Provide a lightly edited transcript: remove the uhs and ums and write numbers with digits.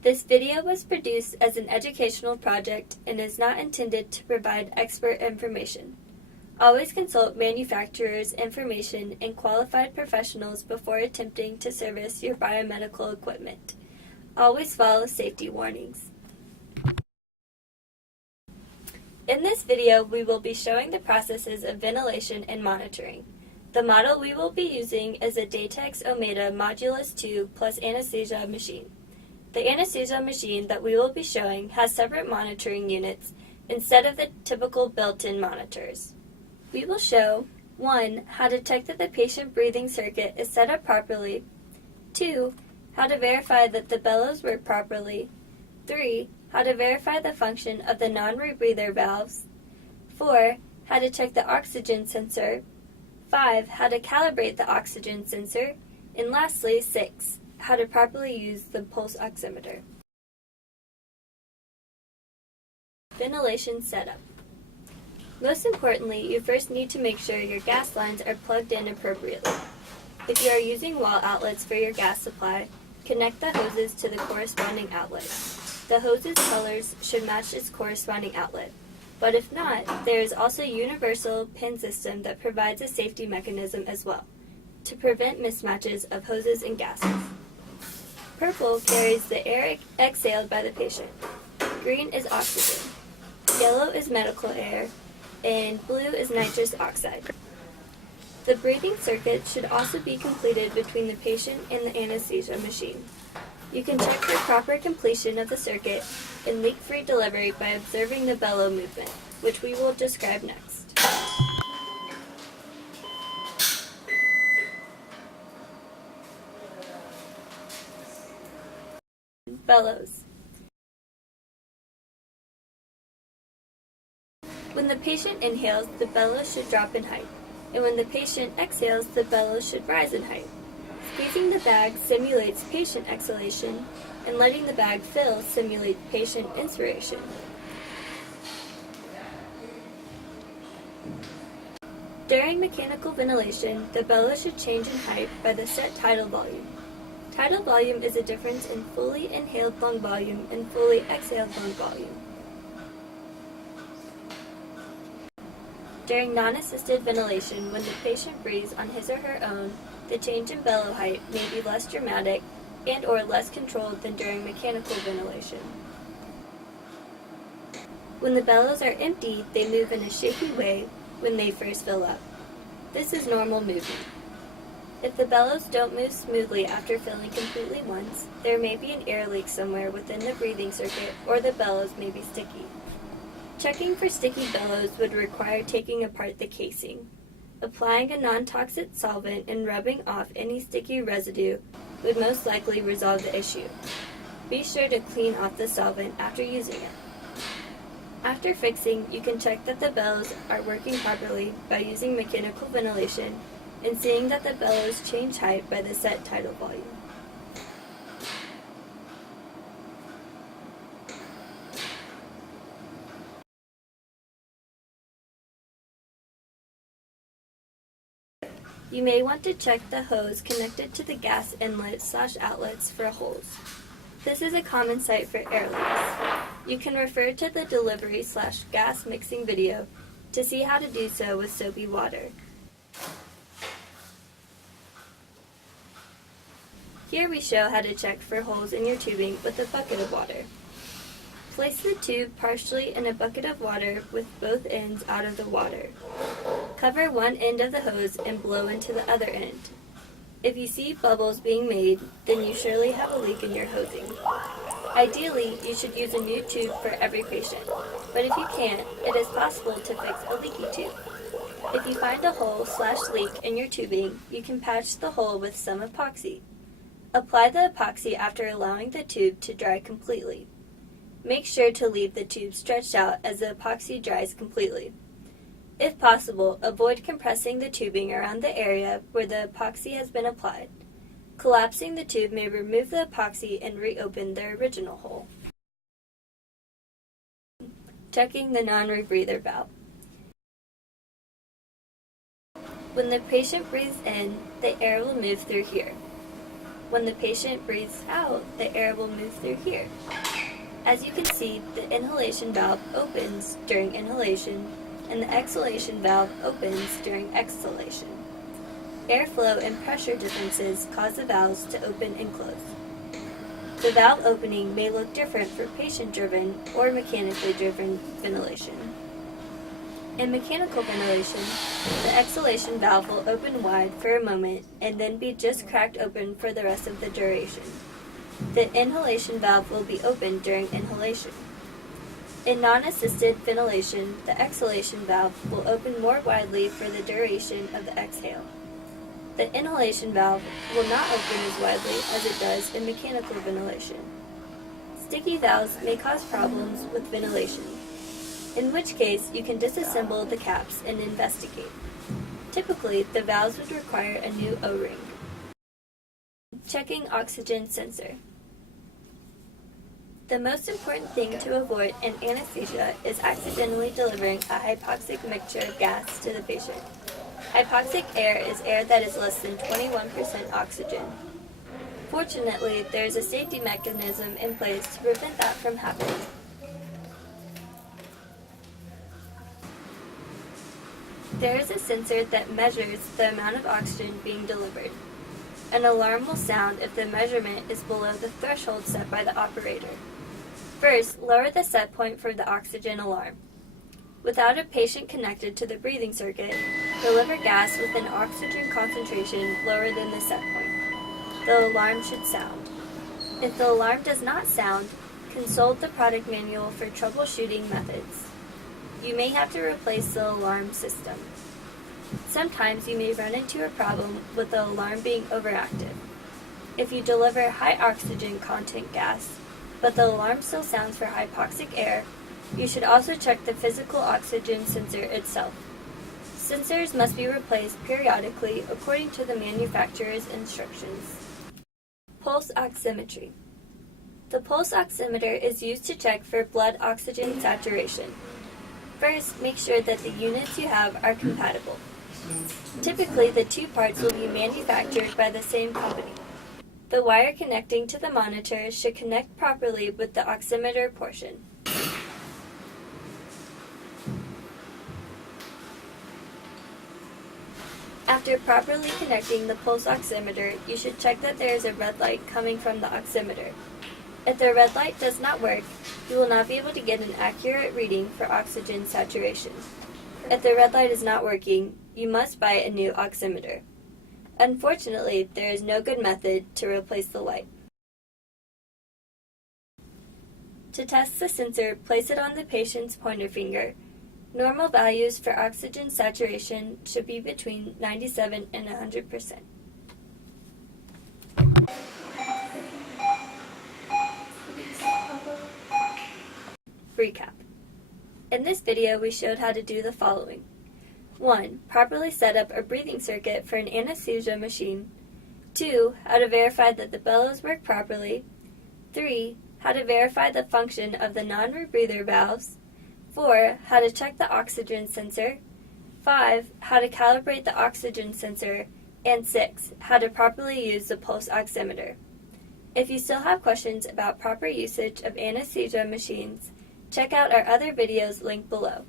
This video was produced as an educational project and is not intended to provide expert information. Always consult manufacturer's information and qualified professionals before attempting to service your biomedical equipment. Always follow safety warnings. In this video, we will be showing the processes of ventilation and monitoring. The model we will be using is a Datex Omeda Modulus 2 plus Anesthesia machine. The Anesthesia machine that we will be showing has separate monitoring units instead of the typical built-in monitors. We will show 1. How to check that the patient breathing circuit is set up properly. 2. How to verify that the bellows work properly. 3. How to verify the function of the non-rebreather valves. 4. How to check the oxygen sensor. 5. How to calibrate the oxygen sensor. And lastly, 6. How to properly use the pulse oximeter. Ventilation setup. Most importantly, you first need to make sure your gas lines are plugged in appropriately. If you are using wall outlets for your gas supply, connect the hoses to the corresponding outlet. The hose's colors should match its corresponding outlet. But if not, there is also a universal pin system that provides a safety mechanism as well, to prevent mismatches of hoses and gases. Purple carries the air exhaled by the patient. Green is oxygen. Yellow is medical air, and blue is nitrous oxide. The breathing circuit should also be completed between the patient and the anesthesia machine. You can check for proper completion of the circuit and leak-free delivery by observing the bellow movement, which we will describe next. Bellows. When the patient inhales, the bellows should drop in height, and when the patient exhales, the bellows should rise in height. Squeezing the bag simulates patient exhalation, and letting the bag fill simulates patient inspiration. During mechanical ventilation, the bellows should change in height by the set tidal volume. Tidal volume is a difference in fully inhaled lung volume and fully exhaled lung volume. During non-assisted ventilation, when the patient breathes on his or her own, the change in bellow height may be less dramatic and or less controlled than during mechanical ventilation. When the bellows are empty, they move in a shaky way when they first fill up. This is normal movement. If the bellows don't move smoothly after filling completely once, there may be an air leak somewhere within the breathing circuit, or the bellows may be sticky. Checking for sticky bellows would require taking apart the casing. Applying a non-toxic solvent and rubbing off any sticky residue would most likely resolve the issue. Be sure to clean off the solvent after using it. After fixing, you can check that the bellows are working properly by using mechanical ventilation and seeing that the bellows change height by the set tidal volume. You may want to check the hose connected to the gas inlet/outlets for holes. This is a common site for air leaks. You can refer to the delivery/gas mixing video to see how to do so with soapy water. Here we show how to check for holes in your tubing with a bucket of water. Place the tube partially in a bucket of water with both ends out of the water. Cover one end of the hose and blow into the other end. If you see bubbles being made, then you surely have a leak in your hosing. Ideally, you should use a new tube for every patient, but if you can't, it is possible to fix a leaky tube. If you find a hole/leak in your tubing, you can patch the hole with some epoxy. Apply the epoxy after allowing the tube to dry completely. Make sure to leave the tube stretched out as the epoxy dries completely. If possible, avoid compressing the tubing around the area where the epoxy has been applied. Collapsing the tube may remove the epoxy and reopen the original hole. Checking the non-rebreather valve. When the patient breathes in, the air will move through here. When the patient breathes out, the air will move through here. As you can see, the inhalation valve opens during inhalation, and the exhalation valve opens during exhalation. Airflow and pressure differences cause the valves to open and close. The valve opening may look different for patient-driven or mechanically driven ventilation. In mechanical ventilation, the exhalation valve will open wide for a moment and then be just cracked open for the rest of the duration. The inhalation valve will be open during inhalation. In non-assisted ventilation, the exhalation valve will open more widely for the duration of the exhale. The inhalation valve will not open as widely as it does in mechanical ventilation. Sticky valves may cause problems with ventilation, in which case you can disassemble the caps and investigate. Typically, the valves would require a new O-ring. Checking oxygen sensor. The most important thing to avoid in anesthesia is accidentally delivering a hypoxic mixture of gas to the patient. Hypoxic air is air that is less than 21% oxygen. Fortunately, there is a safety mechanism in place to prevent that from happening. There is a sensor that measures the amount of oxygen being delivered. An alarm will sound if the measurement is below the threshold set by the operator. First, lower the set point for the oxygen alarm. Without a patient connected to the breathing circuit, deliver gas with an oxygen concentration lower than the set point. The alarm should sound. If the alarm does not sound, consult the product manual for troubleshooting methods. You may have to replace the alarm system. Sometimes you may run into a problem with the alarm being overactive. If you deliver high oxygen content gas, but the alarm still sounds for hypoxic air, you should also check the physical oxygen sensor itself. Sensors must be replaced periodically according to the manufacturer's instructions. Pulse oximetry. The pulse oximeter is used to check for blood oxygen saturation. First, make sure that the units you have are compatible. Typically, the two parts will be manufactured by the same company. The wire connecting to the monitor should connect properly with the oximeter portion. After properly connecting the pulse oximeter, you should check that there is a red light coming from the oximeter. If the red light does not work, you will not be able to get an accurate reading for oxygen saturation. If the red light is not working, you must buy a new oximeter. Unfortunately, there is no good method to replace the light. To test the sensor, place it on the patient's pointer finger. Normal values for oxygen saturation should be between 97 and 100%. Recap. In this video, we showed how to do the following. 1. Properly set up a breathing circuit for an anesthesia machine. 2. How to verify that the bellows work properly. 3. How to verify the function of the non-rebreather valves. 4. How to check the oxygen sensor. 5. How to calibrate the oxygen sensor. And 6. How to properly use the pulse oximeter. If you still have questions about proper usage of anesthesia machines, check out our other videos linked below.